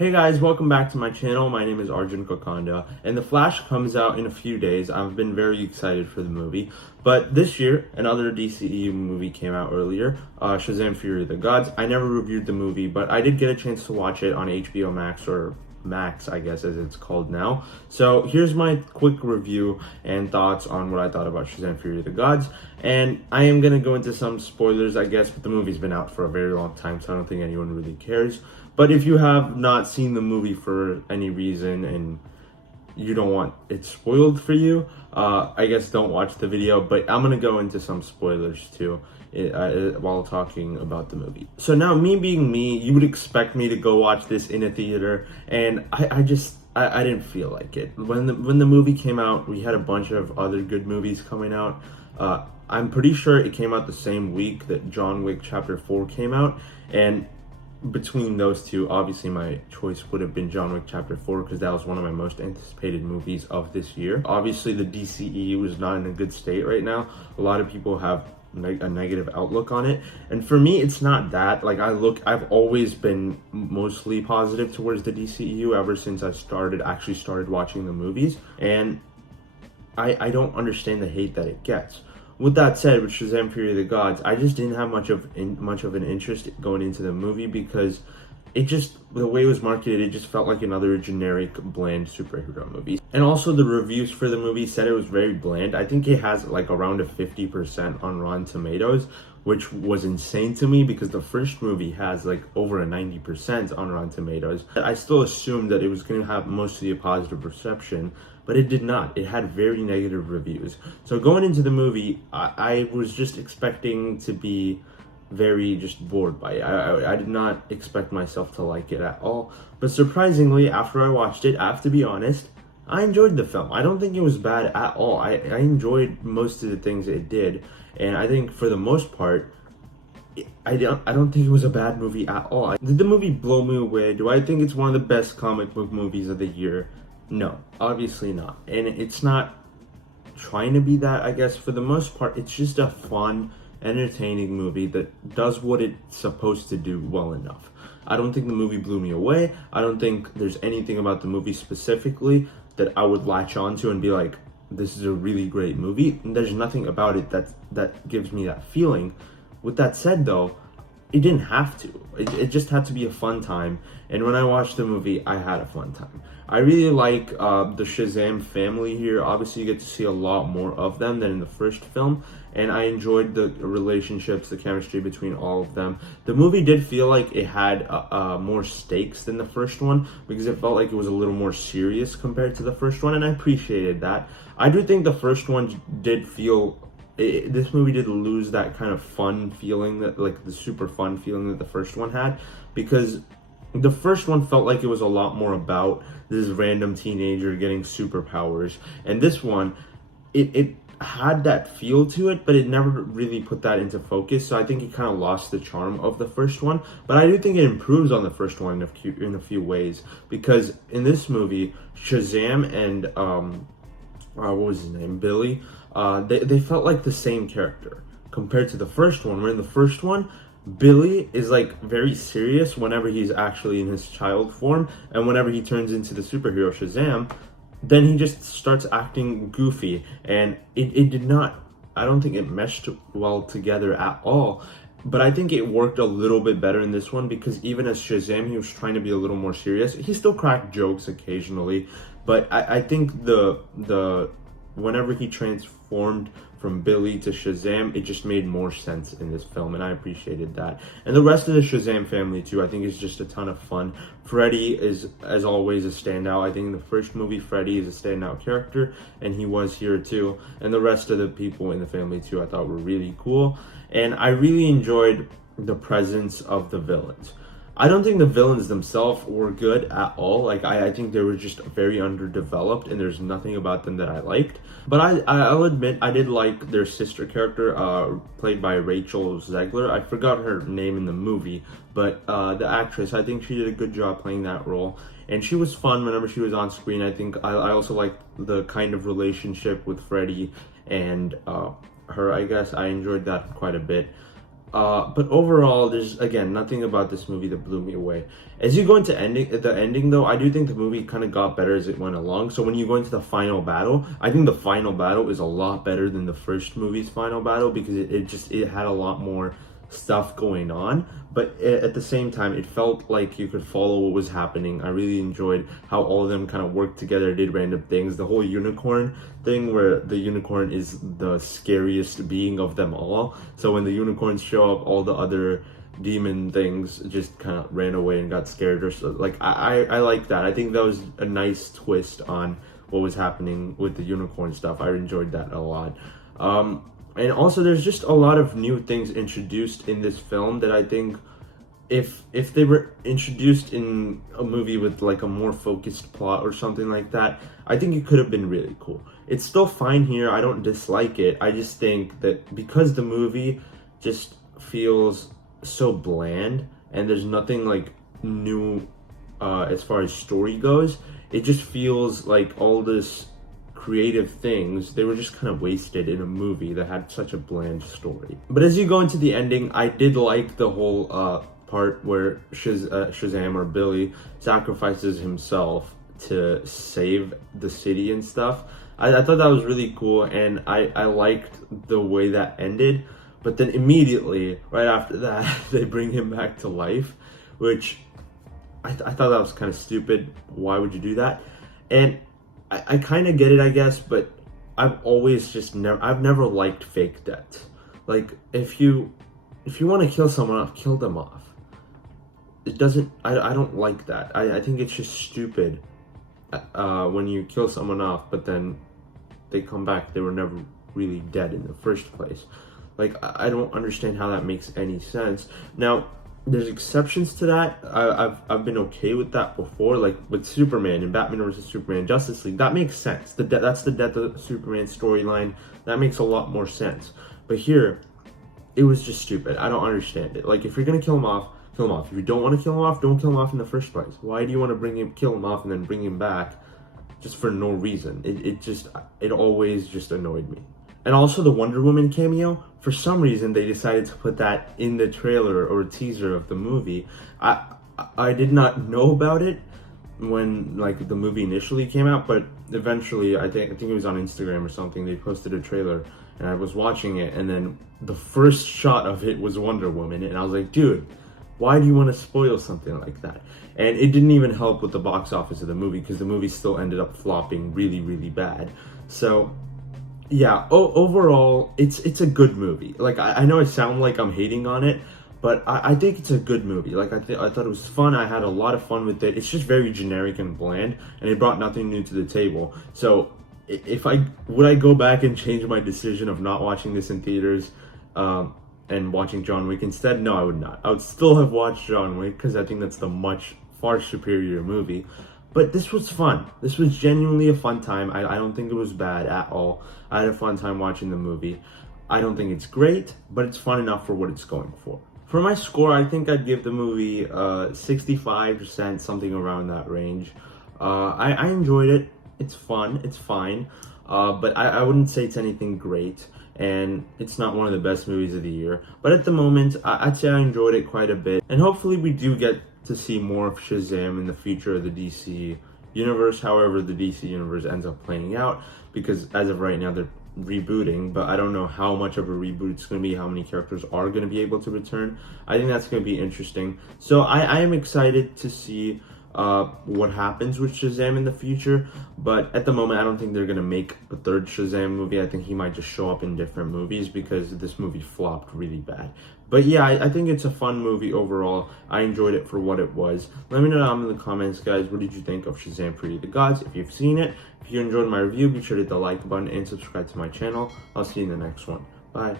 Hey guys, welcome back to my channel. My name is Arjun Kokanda, and The Flash comes out in a few days. I've been very excited for the movie. But this year, another DCEU movie came out earlier, Shazam Fury of the Gods. I never reviewed the movie, but I did get a chance to watch it on HBO Max, or Max, I guess, as it's called now. So here's my quick review and thoughts on what I thought about Shazam Fury of the Gods. And I am going to go into some spoilers, I guess, but the movie's been out for a very long time, so I don't think anyone really cares. But if you have not seen the movie for any reason and you don't want it spoiled for you, I guess don't watch the video. But I'm going to go into some spoilers too while talking about the movie. So now, me being me, you would expect me to go watch this in a theater, and I didn't feel like it. When the movie came out, we had a bunch of other good movies coming out. I'm pretty sure it came out the same week that John Wick Chapter 4 came out, and between those two, obviously my choice would have been John Wick Chapter 4 because that was one of my most anticipated movies of this year. Obviously, the DCEU is not in a good state right now. A lot of people have a negative outlook on it, and for me, it's not that. Like, I've always been mostly positive towards the DCEU ever since I actually started watching the movies, and I don't understand the hate that it gets. With that said, with Shazam Fury of the Gods, I just didn't have much of an interest going into the movie because the way it was marketed, it just felt like another generic, bland superhero movie. And also, the reviews for the movie said it was very bland. I think it has like around a 50% on Rotten Tomatoes, which was insane to me because the first movie has like over a 90% on Rotten Tomatoes. I still assumed that it was going to have mostly a positive reception, but it did not. It had very negative reviews. So going into the movie, I was just expecting to be very just bored by it. I did not expect myself to like it at all. But surprisingly, after I watched it, I have to be honest, I enjoyed the film. I don't think it was bad at all. I enjoyed most of the things it did. And I think for the most part, I don't think it was a bad movie at all. Did the movie blow me away? Do I think it's one of the best comic book movies of the year? No, obviously not. And it's not trying to be that, I guess. For the most part, it's just a fun, entertaining movie that does what it's supposed to do well enough. I don't think the movie blew me away. I don't think there's anything about the movie specifically that I would latch onto and be like, this is a really great movie. And there's nothing about it that gives me that feeling. With that said, though, it didn't have to. It just had to be a fun time. And when I watched the movie, I had a fun time. I really like the Shazam family here. Obviously, you get to see a lot more of them than in the first film. And I enjoyed the relationships, the chemistry between all of them. The movie did feel like it had more stakes than the first one because it felt like it was a little more serious compared to the first one. And I appreciated that. I do think the first one did feel... this movie did lose that kind of fun feeling, that like the super fun feeling that the first one had, because the first one felt like it was a lot more about this random teenager getting superpowers, and this one, it had that feel to it, but it never really put that into focus. So I think it kind of lost the charm of the first one. But I do think it improves on the first one in a few ways, because in this movie, Shazam and what was his name, Billy, they felt like the same character compared to the first one, where in the first one, Billy is like very serious whenever he's actually in his child form, and whenever he turns into the superhero Shazam, then he just starts acting goofy, and it did not, I don't think it meshed well together at all. But I think it worked a little bit better in this one, because even as Shazam, he was trying to be a little more serious. He still cracked jokes occasionally, but I think the whenever he transformed from Billy to Shazam, it just made more sense in this film, and I appreciated that. And the rest of the Shazam family too, I think, is just a ton of fun. Freddy is, as always, a standout. I think in the first movie, Freddy is a standout character, and he was here too. And the rest of the people in the family too, I thought were really cool. And I really enjoyed the presence of the villains. I don't think the villains themselves were good at all. Like, I think they were just very underdeveloped, and there's nothing about them that I liked. But I'll admit, I did like their sister character, played by Rachel Zegler. I forgot her name in the movie, but the actress, I think she did a good job playing that role. And she was fun whenever she was on screen. I think I also liked the kind of relationship with Freddy and her, I guess. I enjoyed that quite a bit. But overall, there's again nothing about this movie that blew me away. As you go into the ending though, I do think the movie kind of got better as it went along. So when you go into the final battle, I think the final battle is a lot better than the first movie's final battle because it had a lot more stuff going on, but at the same time it felt like you could follow what was happening. I really enjoyed how all of them kind of worked together, did random things. The whole unicorn thing where the unicorn is the scariest being of them all, so when the unicorns show up, all the other demon things just kind of ran away and got scared, or so. Like I like that. I think that was a nice twist on what was happening with the unicorn stuff. I enjoyed that a lot. And also, there's just a lot of new things introduced in this film that I think if they were introduced in a movie with like a more focused plot or something like that, I think it could have been really cool. It's still fine here. I don't dislike it. I just think that because the movie just feels so bland and there's nothing like new as far as story goes, it just feels like all this creative things, they were just kind of wasted in a movie that had such a bland story. But as you go into the ending, I did like the whole part where Shazam or Billy sacrifices himself to save the city and stuff. I thought that was really cool, and I liked the way that ended. But then immediately, right after that, they bring him back to life, which I thought that was kind of stupid. Why would you do that? And I kind of get it, I guess, but I've never liked fake death. Like, if you want to kill someone off, kill them off. It doesn't, I don't like that. I think it's just stupid when you kill someone off, but then they come back, they were never really dead in the first place. Like, I don't understand how that makes any sense. Now, there's exceptions to that. I've been okay with that before, like with Superman and Batman vs Superman, Justice League. That makes sense. That's the death of Superman storyline. That makes a lot more sense. But here, it was just stupid. I don't understand it. Like, if you're gonna kill him off, kill him off. If you don't want to kill him off, don't kill him off in the first place. Why do you want to kill him off and then bring him back just for no reason? It always just annoyed me. And also the Wonder Woman cameo, for some reason they decided to put that in the trailer or teaser of the movie. I did not know about it when like the movie initially came out, but eventually I think it was on Instagram or something, they posted a trailer and I was watching it, and then the first shot of it was Wonder Woman, and I was like, dude, why do you want to spoil something like that? And it didn't even help with the box office of the movie because the movie still ended up flopping really, really bad. So yeah, overall, it's a good movie. Like, I know I sound like I'm hating on it, but I think it's a good movie. Like, I thought it was fun. I had a lot of fun with it. It's just very generic and bland, and it brought nothing new to the table. So, would I go back and change my decision of not watching this in theaters and watching John Wick instead? No, I would not. I would still have watched John Wick because I think that's the far superior movie. But this was fun. This was genuinely a fun time. I don't think it was bad at all. I had a fun time watching the movie. I don't think it's great, but it's fun enough for what it's going for. For my score, I think I'd give the movie 65%, something around that range. I enjoyed it. It's fun. It's fine. But I wouldn't say it's anything great. And it's not one of the best movies of the year. But at the moment, I'd say I enjoyed it quite a bit. And hopefully we do get to see more of Shazam in the future of the DC universe, however the DC universe ends up playing out, because as of right now they're rebooting, but I don't know how much of a reboot it's going to be, how many characters are going to be able to return. I think that's going to be interesting. So I am excited to see what happens with Shazam in the future, but at the moment I don't think they're going to make a third Shazam movie. I think he might just show up in different movies because this movie flopped really bad. But yeah, I think it's a fun movie overall. I enjoyed it for what it was. Let me know down in the comments, guys, what did you think of Shazam! Fury of the Gods? If you've seen it, if you enjoyed my review, be sure to hit the like button and subscribe to my channel. I'll see you in the next one. Bye.